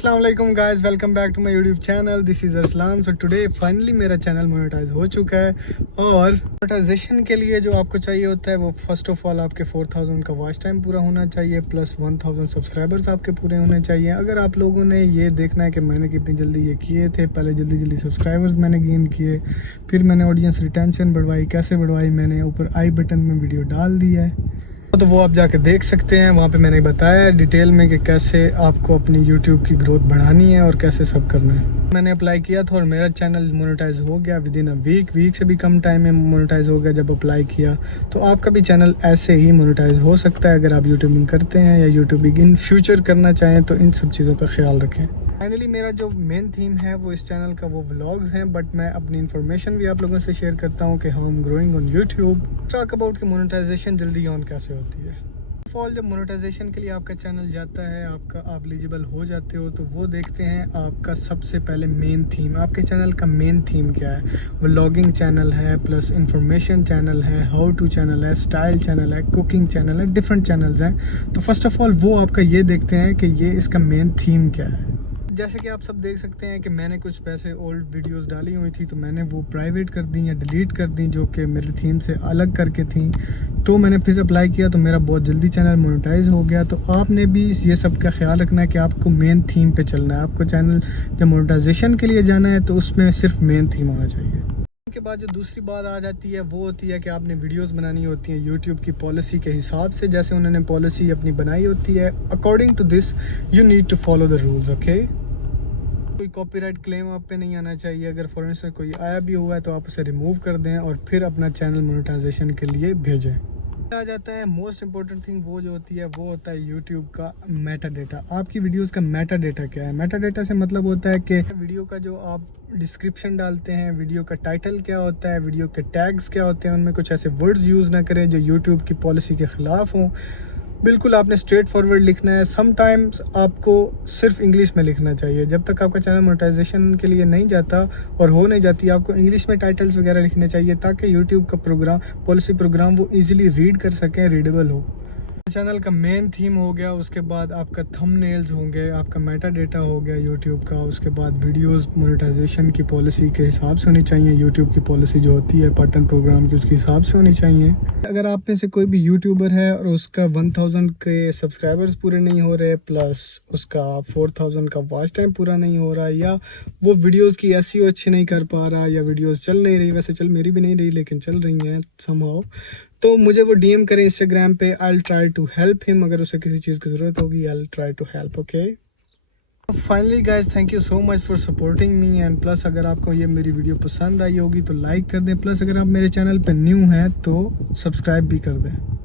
अस्सलामुअलैकुम guys, welcome back to my YouTube channel. This is Arsalan. So today finally मेरा channel monetize हो चुका है। और मोनेटाइजेशन के लिए जो आपको चाहिए होता है वो फर्स्ट ऑफ ऑल आपके 4000 का वॉच टाइम पूरा होना चाहिए, प्लस 1000 सब्सक्राइबर्स आपके पूरे होने चाहिए। अगर आप लोगों ने ये देखना है कि मैंने कितनी जल्दी ये किए थे, पहले जल्दी जल्दी सब्सक्राइबर्स मैंने गेन किए, फिर मैंने ऑडियंस रिटेंशन बढ़वाई, कैसे बढ़वाई मैंने ऊपर आई बटन में वीडियो डाल दिया है, तो वो आप जाके देख सकते हैं। वहाँ पे मैंने बताया है डिटेल में कि कैसे आपको अपनी YouTube की ग्रोथ बढ़ानी है और कैसे सब करना है। मैंने अप्लाई किया था और मेरा चैनल मोनेटाइज हो गया विद इन अ वीक से भी कम टाइम में मोनेटाइज हो गया जब अप्लाई किया। तो आपका भी चैनल ऐसे ही मोनेटाइज हो सकता है अगर आप यूट्यूबिंग करते हैं या यूट्यूबिंग इन फ्यूचर करना चाहें, तो इन सब चीज़ों का ख्याल रखें। फाइनली मेरा जो मेन थीम है वो इस चैनल का वो व्लॉग्स हैं, बट मैं अपनी इन्फॉर्मेशन भी आप लोगों से शेयर करता हूँ कि how I am growing on YouTube. Talk about कि मोनेटाइजेशन जल्दी ऑन कैसे होती है। फर्स्ट ऑफ ऑल जब मोनेटाइजेशन के लिए आपका चैनल जाता है, आप एलिजिबल हो जाते हो, तो वो देखते हैं आपका सबसे पहले मेन थीम। आपके चैनल का मेन थीम क्या है? व्लॉगिंग चैनल है, प्लस इंफॉर्मेशन चैनल है, हाउ टू चैनल है, स्टाइल चैनल है, कुकिंग चैनल है, डिफरेंट चैनल्स हैं। तो फर्स्ट ऑफ ऑल वो आपका ये देखते हैं कि ये इसका मेन थीम क्या है। जैसे कि आप सब देख सकते हैं कि मैंने कुछ वैसे ओल्ड वीडियोस डाली हुई थी, तो मैंने वो प्राइवेट कर दी या डिलीट कर दी जो कि मेरे थीम से अलग करके थी। तो मैंने फिर अप्लाई किया तो मेरा बहुत जल्दी चैनल मोनेटाइज हो गया। तो आपने भी ये सब का ख्याल रखना है कि आपको मेन थीम पे चलना है। आपको चैनल जब मोनेटाइजेशन के लिए जाना है तो उसमें सिर्फ मेन थीम होना चाहिए। के बाद जो दूसरी बात आ जाती है वो होती है कि आपने वीडियोस बनानी होती हैं YouTube की पॉलिसी के हिसाब से। जैसे उन्होंने पॉलिसी अपनी बनाई होती है, according to this you need to follow the rules. Okay, कोई कॉपीराइट क्लेम आप पे नहीं आना चाहिए। अगर फॉर इंस्टेंस कोई आया भी हुआ है तो आप उसे रिमूव कर दें और फिर अपना चैनल मोनेटाइजेशन के लिए भेजें। आ जाता है मोस्ट इंपॉर्टेंट थिंग वो जो होती है वो होता है यूट्यूब का मेटा डेटा। आपकी वीडियोस का मेटा डेटा क्या है? मेटा डेटा से मतलब होता है कि वीडियो का जो आप डिस्क्रिप्शन डालते हैं, वीडियो का टाइटल क्या होता है, वीडियो के टैग्स क्या होते हैं, उनमें कुछ ऐसे वर्ड्स यूज़ ना करें जो यूट्यूब की पॉलिसी के ख़िलाफ़ हों। बिल्कुल आपने स्ट्रेट फॉरवर्ड लिखना है। समटाइम्स आपको सिर्फ इंग्लिश में लिखना चाहिए। जब तक आपका चैनल मोनेटाइजेशन के लिए नहीं जाता और हो नहीं जाती, आपको इंग्लिश में टाइटल्स वगैरह लिखने चाहिए ताकि यूट्यूब का प्रोग्राम पॉलिसी प्रोग्राम वो इजीली रीड कर सकें, रीडेबल हो। चैनल का मेन थीम हो गया, उसके बाद आपका थंबनेल्स होंगे, आपका मेटा डेटा हो गया यूट्यूब का, उसके बाद वीडियोस मोनेटाइजेशन की पॉलिसी के हिसाब से होनी चाहिए। यूट्यूब की पॉलिसी जो होती है पार्टनर प्रोग्राम की, उसके हिसाब से होनी चाहिए। अगर आप में से कोई भी यूट्यूबर है और उसका 1000 के सब्सक्राइबर्स पूरे नहीं हो रहे, प्लस उसका 4000 का वॉच टाइम पूरा नहीं हो रहा, या वो वीडियोज़ की एसईओ अच्छी नहीं कर पा रहा, या वीडियोज़ चल नहीं रही, वैसे चल मेरी भी नहीं रही लेकिन चल रही हैं समहाउ, तो मुझे वो डीएम करें इंस्टाग्राम पे। I will try to help him. अगर उसे किसी चीज़ की ज़रूरत होगी I will try to help. Okay, finally guys, thank you so much for supporting me. And plus अगर आपको ये मेरी वीडियो पसंद आई होगी तो लाइक कर दें, प्लस अगर आप मेरे चैनल पे न्यू हैं तो सब्सक्राइब भी कर दें।